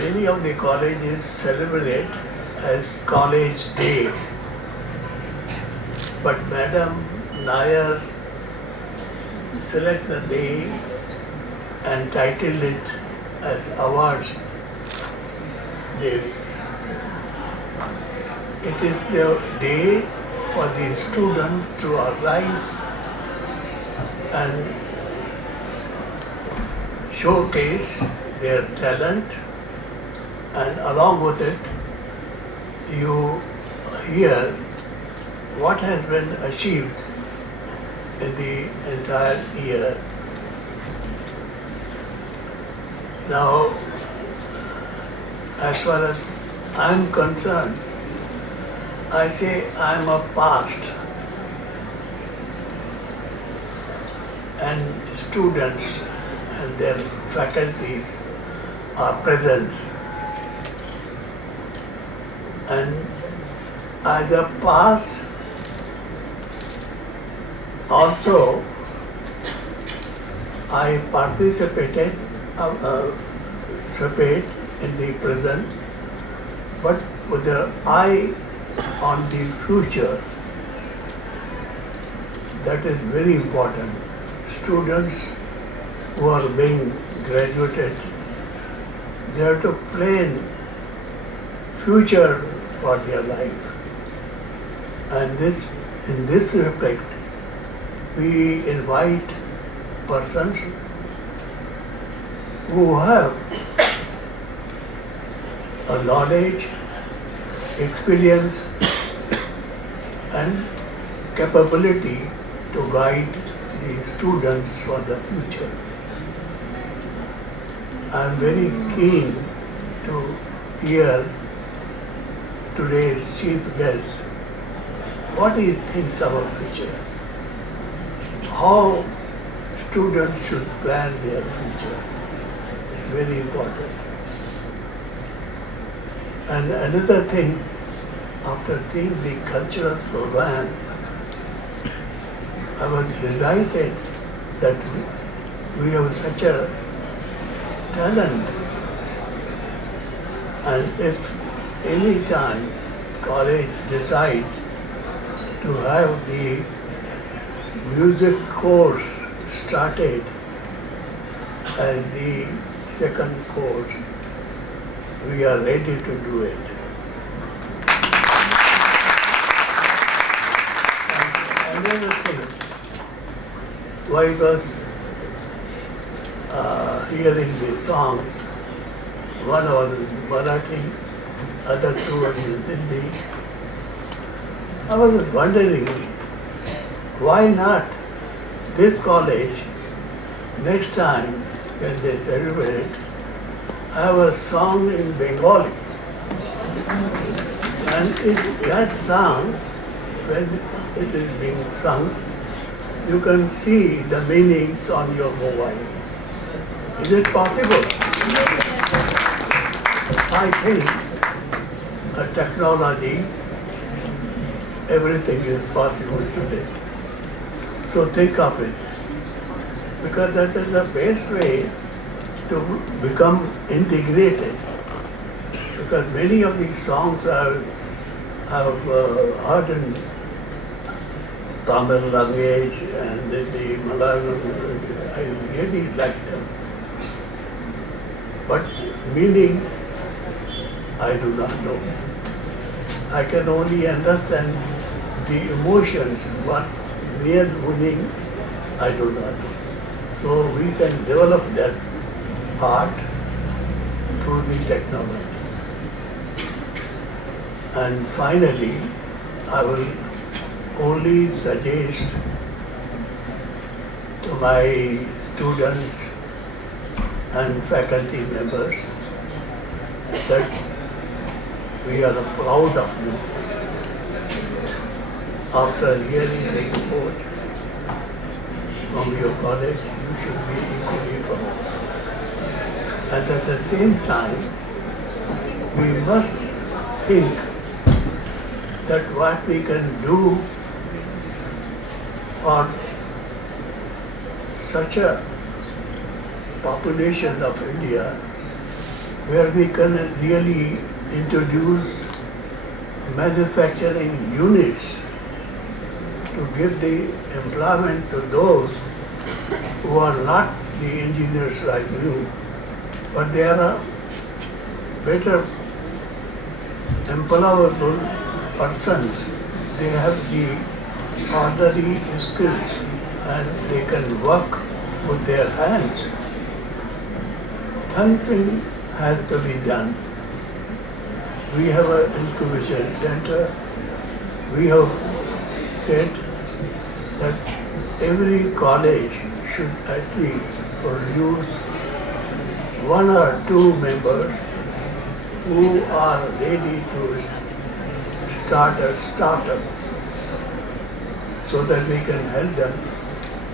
many of the colleges celebrate as College Day. But Madam Nair select the day and titled it as Awards Day. It is the day for the students to arise and showcase their talent, and along with it you hear what has been achieved in the entire year. Now, as far as I'm concerned, I say I'm a past, and students and their faculties are present. And as a past, also I participated in the present, but with the eye on the future. That is very important. Students who are being graduated, they have to plan future for their life. And in this respect, we invite persons who have a knowledge, experience and capability to guide the students for the future. I am very keen to hear today's chief guest what he thinks about future, how students should plan their future. It's very important. And another thing, after seeing the cultural program, I was delighted that we have such a talent. And if any time college decides to have the music course started as the second course, we are ready to do it. And another thing, while I was hearing the songs, one was in Marathi, other two was in Hindi, I was wondering, why not this college, next time when they celebrate, have a song in Bengali. And if that song, when it is being sung, you can see the meanings on your mobile. Is it possible? I think a technology, everything is possible today. So think of it, because that is the best way to become integrated. Because many of these songs I've heard in Tamil language and in the Malayalam, I really like them. But meanings, I do not know. I can only understand the emotions, but real meaning, I do not know. So we can develop that art through the technology. And finally, I will only suggest to my students and faculty members that we are proud of you. After hearing the report from your college, you should be equally proud. And at the same time, we must think that what we can do for such a population of India where we can really introduce manufacturing units to give the employment to those who are not the engineers like you, but they are a better employable persons. They have the ordinary skills and they can work with their hands. Something has to be done. We have an incubation center. We have said that every college should at least produce one or two members who are ready to start a startup so that we can help them.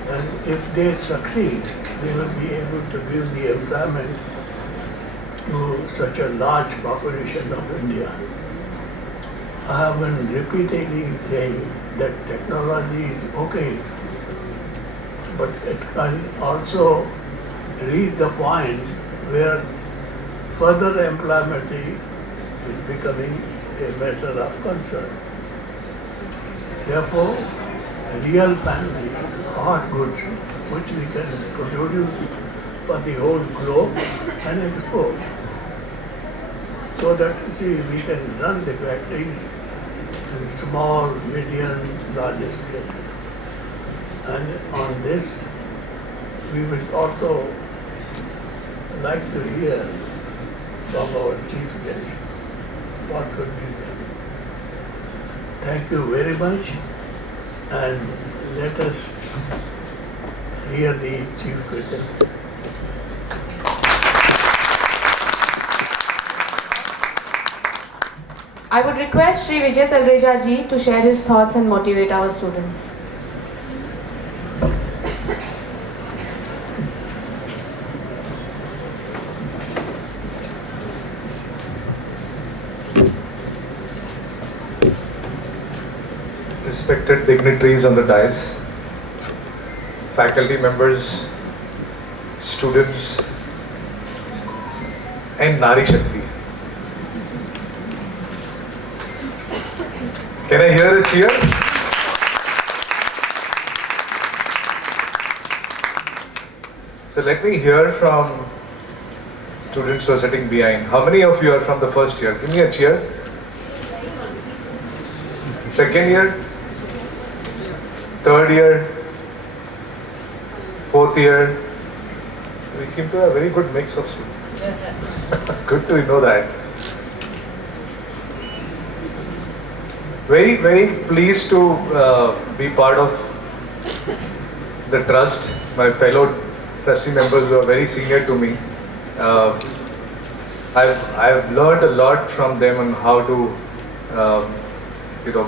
And if they succeed, they will be able to give the employment to such a large population of India. I have been repeatedly saying that technology is okay, but it can also reach the point where further employment is becoming a matter of concern. Therefore, real fancy, hard goods, which we can produce for the whole globe and export. So that, we can run the factories in small, medium, large scale. And on this, we will also like to hear from our chief guest what could be done. Thank you very much, and let us hear the chief guest. I would request Sri Vijay Talreja ji to share his thoughts and motivate our students. Respected dignitaries on the dais, faculty members, students, and Nari Shakti. Can I hear a cheer? So let me hear from students who are sitting behind. How many of you are from the first year? Give me a cheer. Second year? Third year? Fourth year? We seem to have a very good mix of students. Good to know that. Very, very pleased to be part of the trust. My fellow trustee members who are very senior to me. I've learned a lot from them on how to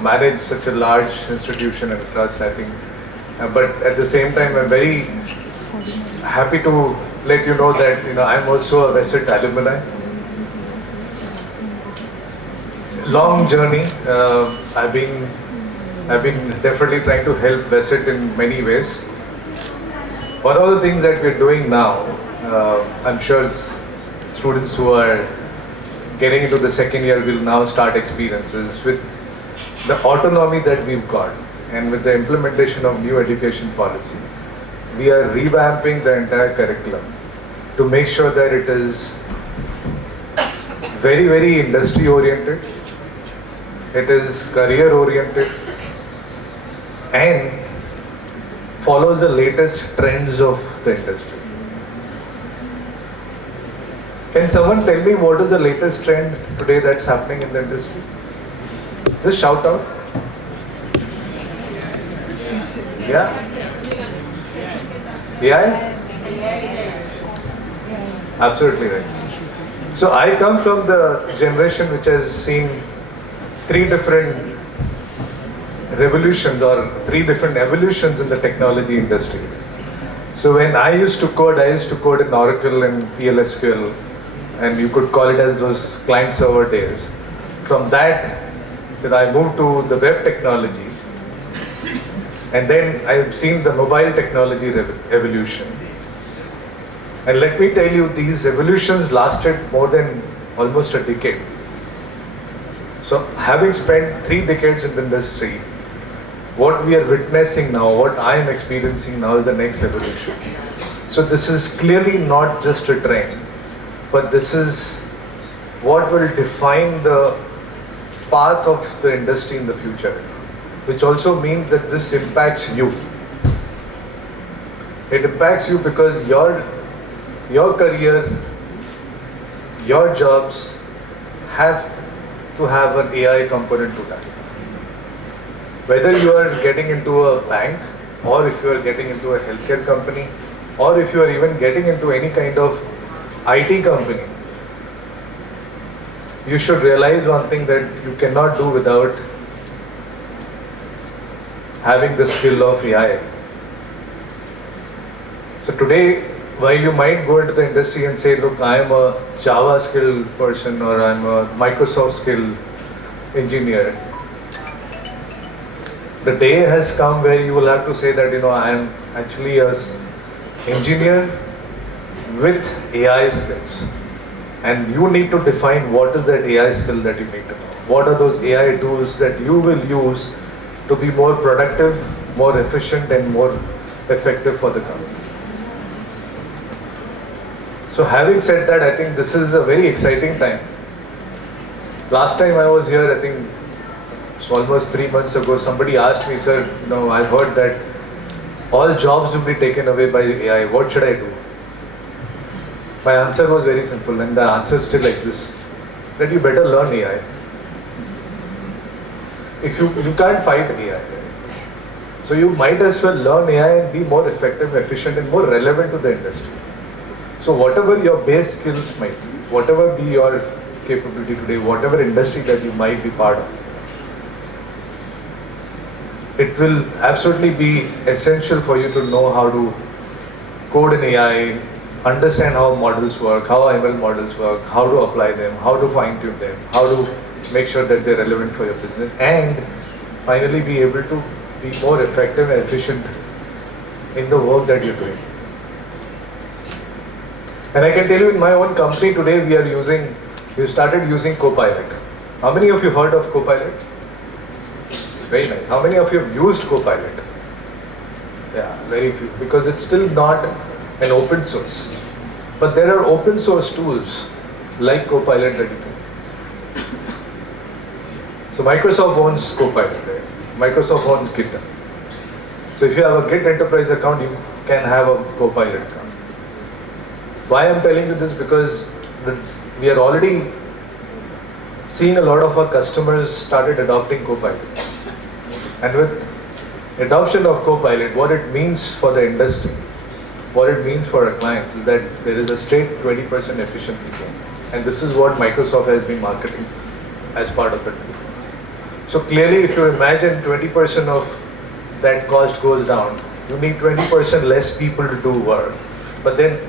manage such a large institution and trust, I think. But at the same time, I'm very happy to let you know that I'm also a VESIT alumni. Long journey. I've been definitely trying to help VESIT in many ways. One of the things that we're doing now, I'm sure students who are getting into the second year will now start experiences with the autonomy that we've got and with the implementation of new education policy. We are revamping the entire curriculum to make sure that it is very, very industry oriented. It is career oriented and follows the latest trends of the industry. Can someone tell me what is the latest trend today that's happening in the industry? Just shout out. Yeah? AI? Absolutely right. So I come from the generation which has seen three different revolutions or three different evolutions in the technology industry. So when I used to code in Oracle and PLSQL, and you could call it as those client server days. From that, I moved to the web technology, and then I've seen the mobile technology evolution. And let me tell you, these evolutions lasted more than almost a decade. So having spent 3 decades in the industry, what we are witnessing now, what I am experiencing now is the next evolution. So this is clearly not just a trend, but this is what will define the path of the industry in the future, which also means that this impacts you. It impacts you because your career, your jobs have to have an AI component to that. Whether you are getting into a bank, or if you are getting into a healthcare company, or if you are even getting into any kind of IT company, you should realize one thing, that you cannot do without having the skill of AI. So today, while you might go into the industry and say, look, I am a Java skilled person, or I'm a Microsoft skilled engineer, the day has come where you will have to say that, I am actually an engineer with AI skills. And you need to define what is that AI skill that you need to know. What are those AI tools that you will use to be more productive, more efficient, and more effective for the company. So having said that, I think this is a very exciting time. Last time I was here, I think it's almost 3 months ago, somebody asked me, sir, I've heard that all jobs will be taken away by AI. What should I do? My answer was very simple, and the answer still exists, that you better learn AI. If you can't fight AI, so you might as well learn AI and be more effective, efficient, and more relevant to the industry. So whatever your base skills might be, whatever be your capability today, whatever industry that you might be part of, it will absolutely be essential for you to know how to code in AI, understand how models work, how ML models work, how to apply them, how to fine tune them, how to make sure that they're relevant for your business, and finally be able to be more effective and efficient in the work that you're doing. And I can tell you, in my own company today, we started using Copilot. How many of you heard of Copilot? Very nice. How many of you have used Copilot? Yeah, very few, because it's still not an open source. But there are open source tools like Copilot that you can. So Microsoft owns Copilot, right? Microsoft owns Git. So if you have a Git enterprise account, you can have a Copilot account. Why I'm telling you this? Because we are already seeing a lot of our customers started adopting Copilot. And with adoption of Copilot, what it means for the industry, what it means for our clients is that there is a straight 20% efficiency gain. And this is what Microsoft has been marketing as part of it. So clearly, if you imagine 20% of that cost goes down, you need 20% less people to do work. But then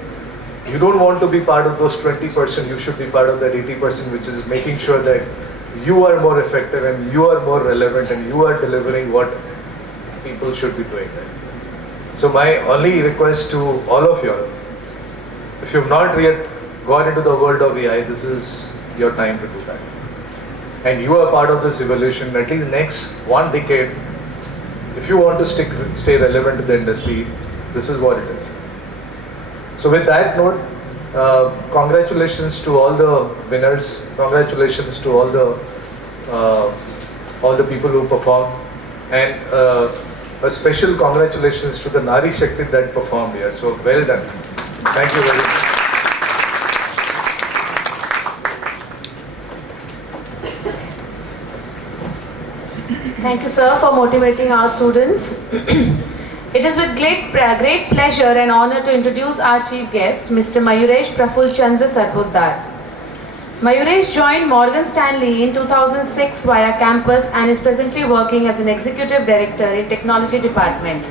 you don't want to be part of those 20%, you should be part of that 80%, which is making sure that you are more effective and you are more relevant and you are delivering what people should be doing. So my only request to all of you, if you've not yet gone into the world of AI, this is your time to do that. And you are part of this evolution, at least next 1 decade. If you want to stay relevant to the industry, this is what it is. So with that note, congratulations to all the winners. Congratulations to all the people who performed, and a special congratulations to the Nari Shakti that performed here. So well done. Thank you very much. Thank you, sir, for motivating our students. It is with great pleasure and honor to introduce our chief guest, Mr. Mayuresh Praful Chandra Sarpoddar. Mayuresh joined Morgan Stanley in 2006 via campus and is presently working as an executive director in technology department.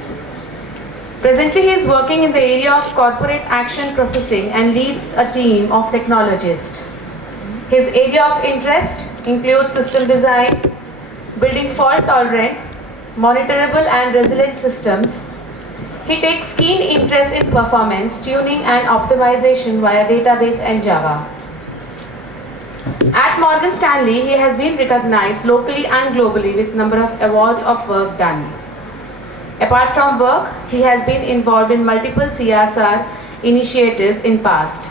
Presently, he is working in the area of corporate action processing and leads a team of technologists. His area of interest includes system design, building fault-tolerant, monitorable and resilient systems, He takes keen interest in performance, tuning and optimization via database and Java. At Morgan Stanley, he has been recognized locally and globally with number of awards of work done. Apart from work, he has been involved in multiple CSR initiatives in past.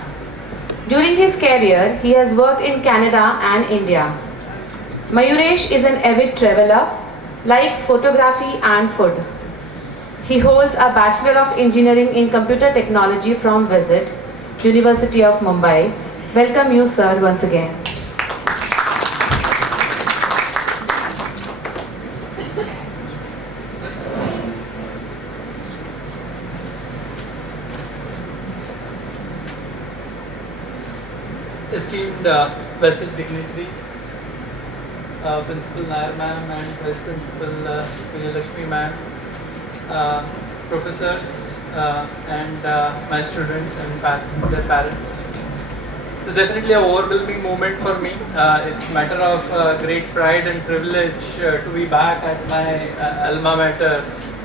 During his career, he has worked in Canada and India. Mayuresh is an avid traveler, likes photography and food. He holds a Bachelor of Engineering in Computer Technology from VESIT, University of Mumbai. Welcome you, sir, once again. Esteemed VESIT dignitaries, Principal Nair ma'am and Vice Principal Vijayalakshmi ma'am, professors and my students and their parents. It's definitely an overwhelming moment for me. It's a matter of great pride and privilege to be back at my alma mater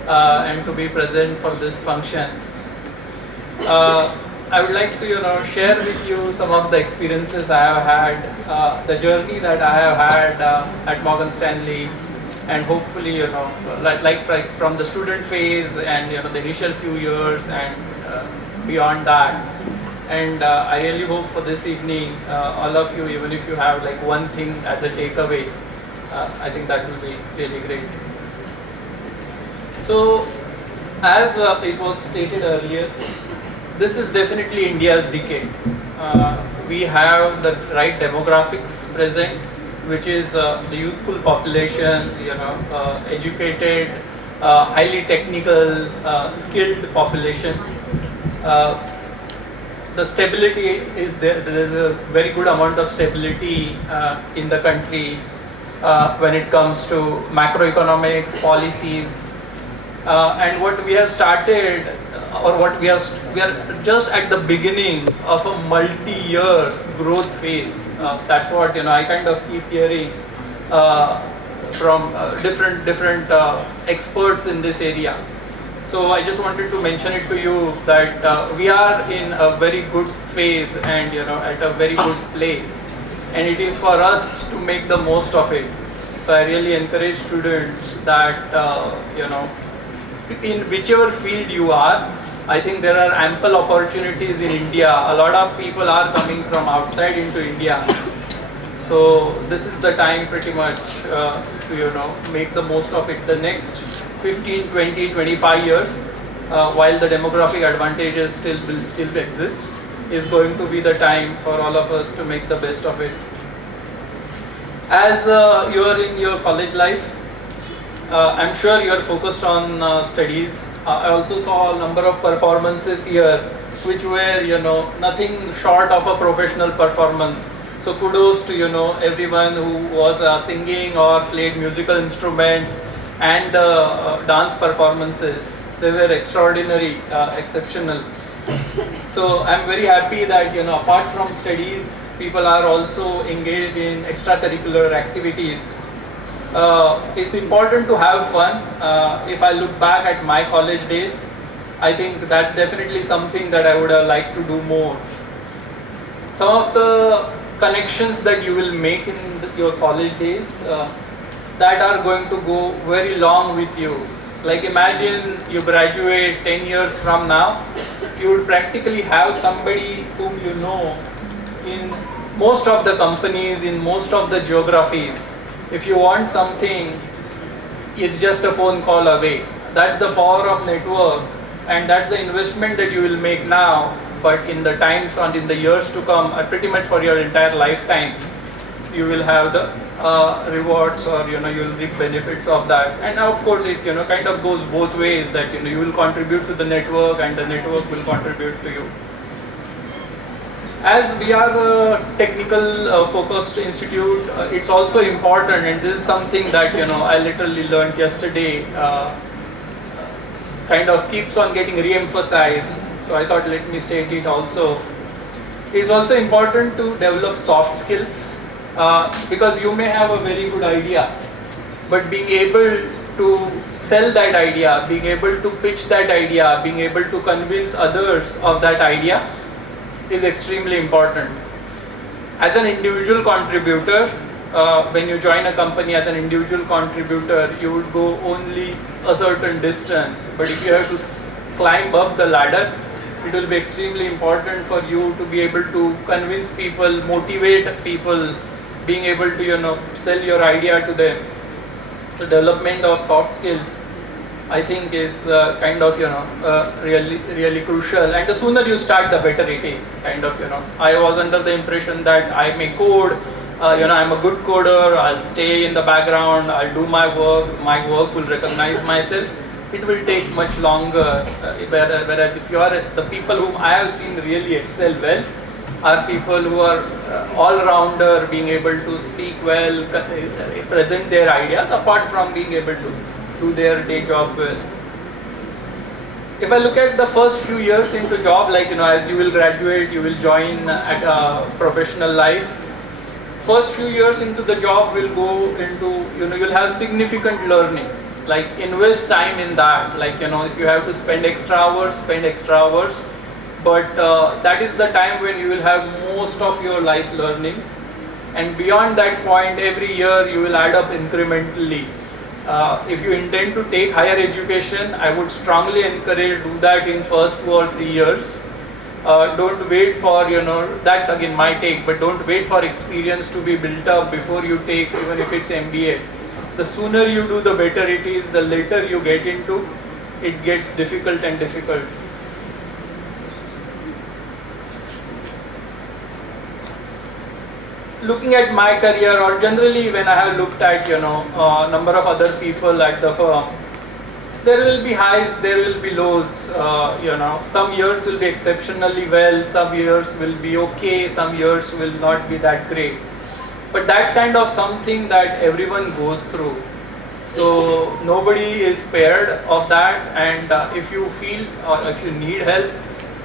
and to be present for this function. I would like to share with you some of the experiences I have had, the journey that I have had at Morgan Stanley, and hopefully like from the student phase and the initial few years and beyond that. And I really hope for this evening, all of you, even if you have like one thing as a takeaway, I think that will be really great. So, as it was stated earlier, this is definitely India's decade. We have the right demographics present, which is the youthful population, educated, highly technical, skilled population. The stability is there. There is a very good amount of stability in the country when it comes to macroeconomics, policies, and what we have started, or what we are just at the beginning of a multi-year growth phase. That's what I kind of keep hearing from different experts in this area. So I just wanted to mention it to you that we are in a very good phase and at a very good place, and it is for us to make the most of it. So I really encourage students that in whichever field you are, I think there are ample opportunities in India. A lot of people are coming from outside into India. So this is the time pretty much to make the most of it. The next 15, 20, 25 years, while the demographic advantages will still exist, is going to be the time for all of us to make the best of it. As you are in your college life, I'm sure you are focused on studies. I also saw a number of performances here, which were nothing short of a professional performance. So kudos to everyone who was singing or played musical instruments and dance performances. They were extraordinary, exceptional. So I'm very happy that apart from studies, people are also engaged in extracurricular activities. It's important to have fun. If I look back at my college days, I think that's definitely something that I would have liked to do more. Some of the connections that you will make in your college days that are going to go very long with you. Like imagine you graduate 10 years from now, you would practically have somebody whom you know in most of the companies, in most of the geographies. If you want something, it's just a phone call away. That's the power of network, and that's the investment that you will make now, but in the times and in the years to come, pretty much for your entire lifetime, you will have the rewards, or you will reap benefits of that. And of course it kind of goes both ways, that you will contribute to the network and the network will contribute to you. As we are a technical focused institute, it's also important, and this is something that I literally learned yesterday, kind of keeps on getting re-emphasized. So I thought let me state it also. It's also important to develop soft skills, because you may have a very good idea, but being able to sell that idea, being able to pitch that idea, being able to convince others of that idea is extremely important. As an individual contributor, when you join a company as an individual contributor, you would go only a certain distance. But if you have to climb up the ladder, it will be extremely important for you to be able to convince people, motivate people, being able to sell your idea to them. The development of soft skills, I think, is kind of really crucial. And the sooner you start, the better it is. I was under the impression that I may code. I'm a good coder. I'll stay in the background. I'll do my work. My work will recognize myself. It will take much longer. Whereas if you are the people whom I have seen really excel well, are people who are all-rounder, being able to speak well, present their ideas, apart from being able to do their day job well. If I look at the first few years into job, as you will graduate, you will join at a professional life. First few years into the job will go into, you'll have significant learning. Invest time in that. If you have to spend extra hours, spend extra hours. But that is the time when you will have most of your life learnings. And beyond that point, every year you will add up incrementally. If you intend to take higher education, I would strongly encourage do that in first 2 or 3 years. Don't wait for, that's again my take, but don't wait for experience to be built up before you take, even if it's MBA. The sooner you do, the better it is. The later you get into, it gets difficult and difficult. Looking at my career, or generally when I have looked at, number of other people at the firm, there will be highs, there will be lows. Some years will be exceptionally well, some years will be okay, some years will not be that great. But that's kind of something that everyone goes through. So nobody is spared of that, and if you feel or if you need help,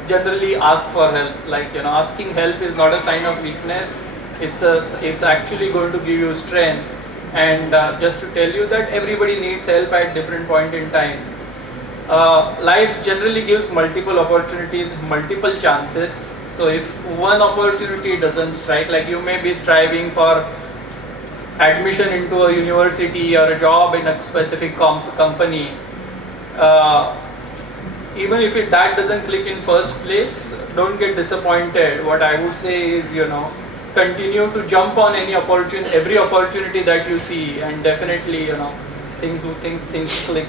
generally ask for help. Asking help is not a sign of weakness. It's actually going to give you strength. And just to tell you that everybody needs help at different point in time. Life generally gives multiple opportunities, multiple chances. So if one opportunity doesn't strike, you may be striving for admission into a university or a job in a specific company. Even if that doesn't click in first place, don't get disappointed. What I would say is, continue to jump on every opportunity that you see, and definitely, things click.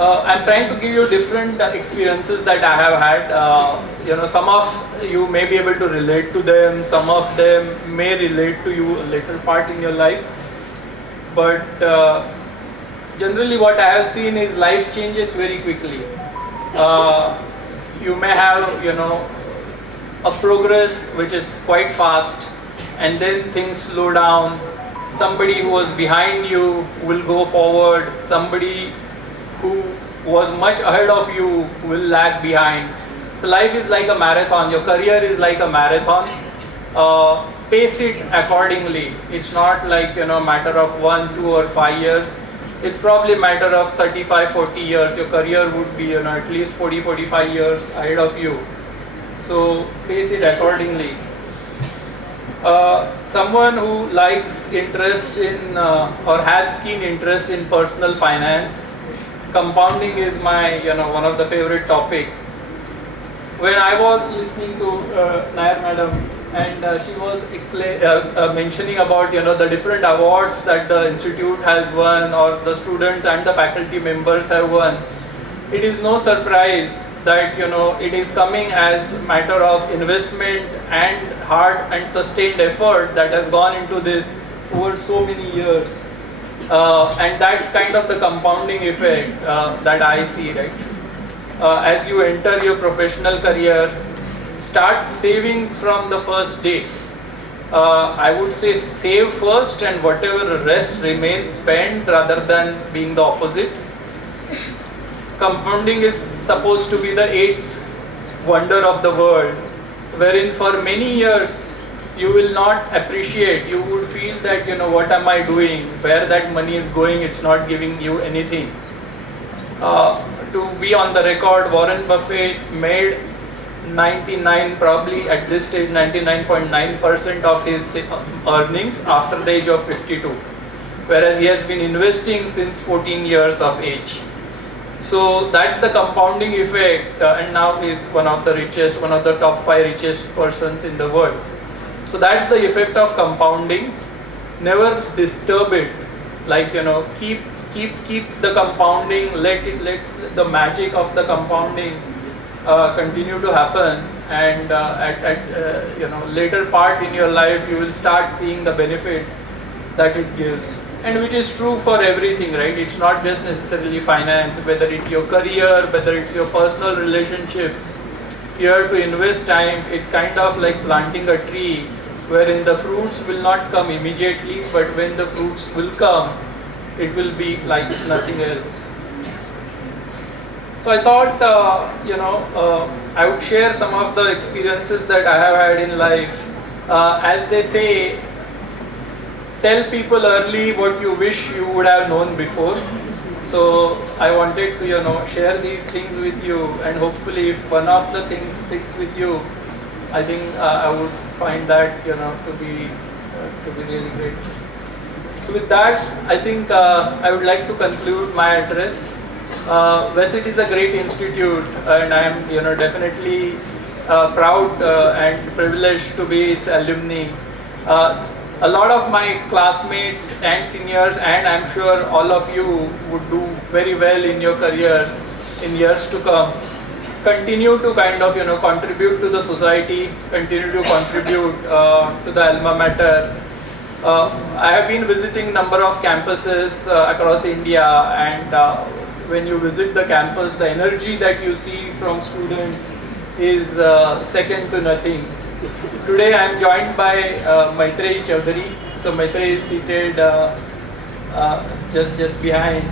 I'm trying to give you different experiences that I have had. Some of you may be able to relate to them, some of them may relate to you a little part in your life. But generally what I have seen is life changes very quickly. You may have, a progress which is quite fast, and then things slow down. Somebody who was behind you will go forward. Somebody who was much ahead of you will lag behind. So life is like a marathon. Your career is like a marathon. Pace it accordingly. It's not like matter of 1, 2 or 5 years. It's probably a matter of 35, 40 years. Your career would be at least 40, 45 years ahead of you. So pace it accordingly. Someone who likes interest in or has keen interest in personal finance, compounding is my one of the favorite topic. When I was listening to Nair madam, and she was mentioning about the different awards that the institute has won, or the students and the faculty members have won, it is no surprise that it is coming as a matter of investment and hard and sustained effort that has gone into this over so many years. And that's kind of the compounding effect that I see, right? As you enter your professional career, start savings from the first day. I would say save first, and whatever rest remains, spend, rather than being the opposite. Compounding is supposed to be the eighth wonder of the world, wherein for many years you will not appreciate. You would feel that, what am I doing? Where that money is going, it's not giving you anything. To be on the record, Warren Buffett made probably at this stage 99.9% of his earnings after the age of 52, whereas he has been investing since 14 years of age. So that's the compounding effect, and now he is one of the top 5 richest persons in the world. So that's the effect of compounding. Never disturb it. Like, keep the compounding. Let the magic of the compounding continue to happen, and at later part in your life you will start seeing the benefit that it gives. And which is true for everything, right? It's not just necessarily finance, whether it's your career, whether it's your personal relationships. You have to invest time. It's kind of like planting a tree wherein the fruits will not come immediately, but when the fruits will come, it will be like nothing else. So I thought, I would share some of the experiences that I have had in life. As they say, tell people early what you wish you would have known before. So I wanted to, share these things with you, and hopefully if one of the things sticks with you, I think I would find that, to be really great. So with that, I think I would like to conclude my address. VESIT is a great institute, and I am, definitely proud and privileged to be its alumni. A lot of my classmates and seniors, and I'm sure all of you would do very well in your careers in years to come. Continue to kind of, contribute to the society, continue to contribute to the alma mater. I have been visiting number of campuses across India, and when you visit the campus, the energy that you see from students is second to nothing. Today I am joined by Maitreyi Chaudhary. So Maitreyi is seated just behind.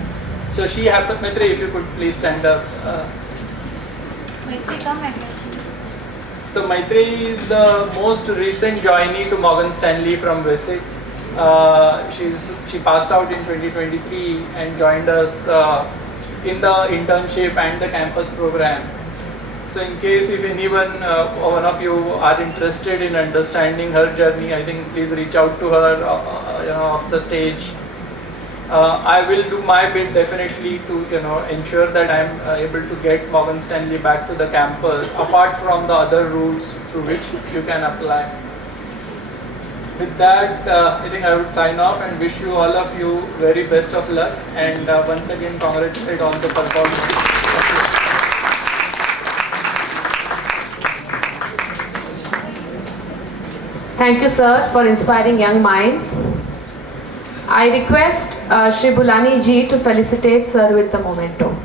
So she happened, Maitreyi, if you could please stand up. Maitreyi, come here, please. So Maitreyi is the most recent joinee to Morgan Stanley from VESIT. She passed out in 2023 and joined us in the internship and the campus program. So in case if anyone, one of you are interested in understanding her journey, I think please reach out to her, off the stage. I will do my bit definitely to, ensure that I am able to get Morgan Stanley back to the campus, apart from the other routes through which you can apply. With that, I think I would sign off and wish you all of you very best of luck, and once again congratulate all the performers. Thank you, sir, for inspiring young minds. I request Shri Bulani ji to felicitate sir with the memento.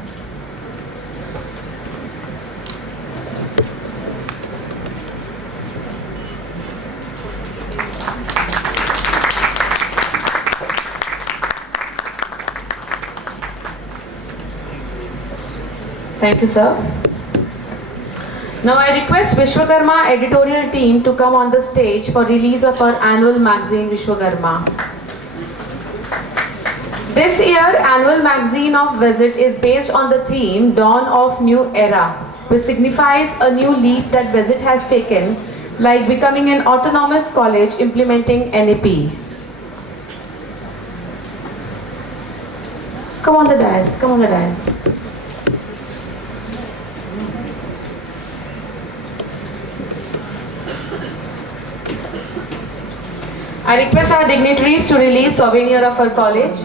Thank you, sir. Now I request Vishwakarma editorial team to come on the stage for release of our annual magazine Vishwakarma. This year annual magazine of VESIT is based on the theme Dawn of New Era, which signifies a new leap that VESIT has taken, like becoming an autonomous college implementing NAP. Come on the dais, come on the dais. I request our dignitaries to release souvenir of our college.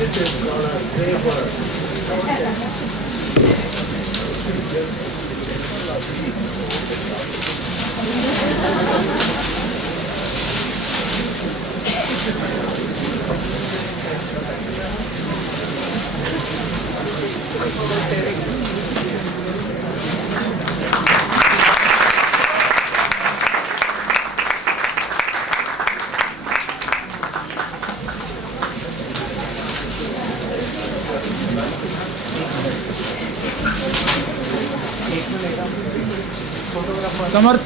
It is called a grey bird. Samarth